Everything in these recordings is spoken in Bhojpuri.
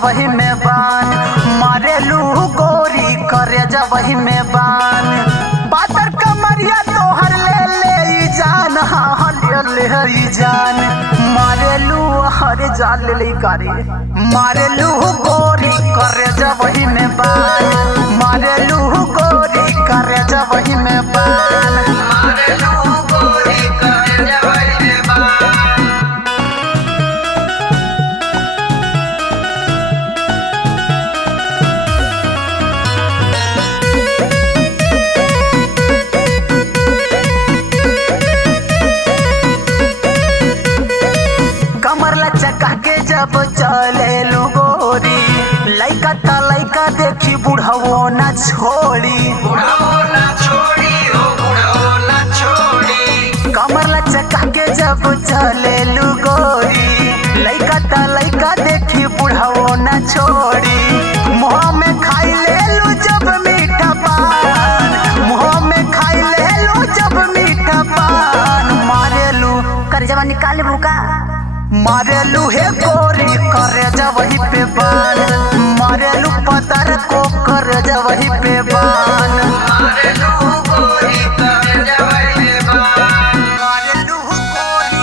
जवही में बान, मारेलू गोरी करे जवही में बान। पातर कमरिया तोहर ले ले जान, हाँ ले ले जान। मारेलू हर जान ले करे, मारेलू गोरी करे जवही में बान, मारेलू गोरी करे जवही में बान, मारेलू गोरी करे जवही में बान। कमर लचका के जब चले लो गोरी, लइका ता लइका देखी बुढ़ाओ ना छोड़ी, बुढ़ाओ ना छोड़ी, हो बुढ़ाओ ना छोड़ी। कमर लचका के जब चले लो गोरी, लइका ता लइका देखी बुढ़ाओ ना छोड़ी। मुँह में खाई ले लो जब मीठा पान, मुँह में खाई ले लो जब मीठा पान। मारेलू कर जवा निकाल बुका, मारेलू हे गोरी करे जवही पे बान, मारेलू पतर को करे जवही पे बान, मारेलू गोरी करे जवही पे बान, मारेलू गोरी।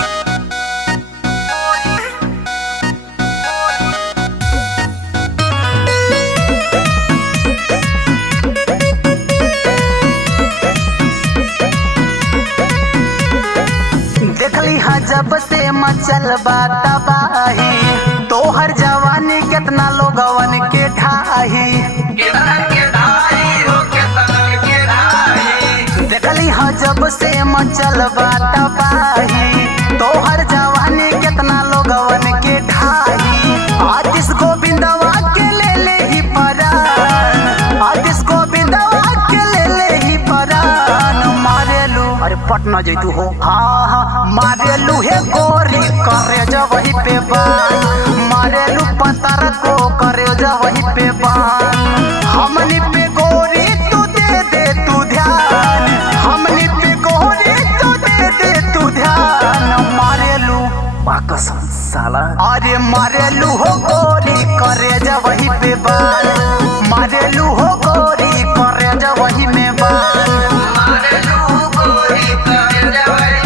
देखली हाँ जब से मचल बात तबाही, तोहर जवानी कितना लोगवन के ढाही, देखली हाँ जब से मचल बात तबाही, तोहर जवानी कितना लोगवन के ढाही। आतिश गोविंदवा के ले ले ही परान, आतिश गोविंदवा के ले ले ही परान। मारेलू अरे पटना जैतू हो, हाँ हाँ मारेलू हे गोरी करे जवही पे बान, मारेलू पतर को करे जवही पे बान। हमनी पे गोरी तू दे दे तू ध्यान, हमनी पे गोरी तू दे दे तू ध्यान। मारेलू कसम साला, अरे मारेलू हो गोरी करे जवही पे बान, मारेलू हो गोरी करे जवही में बान, मारेलू गोरी करे जवही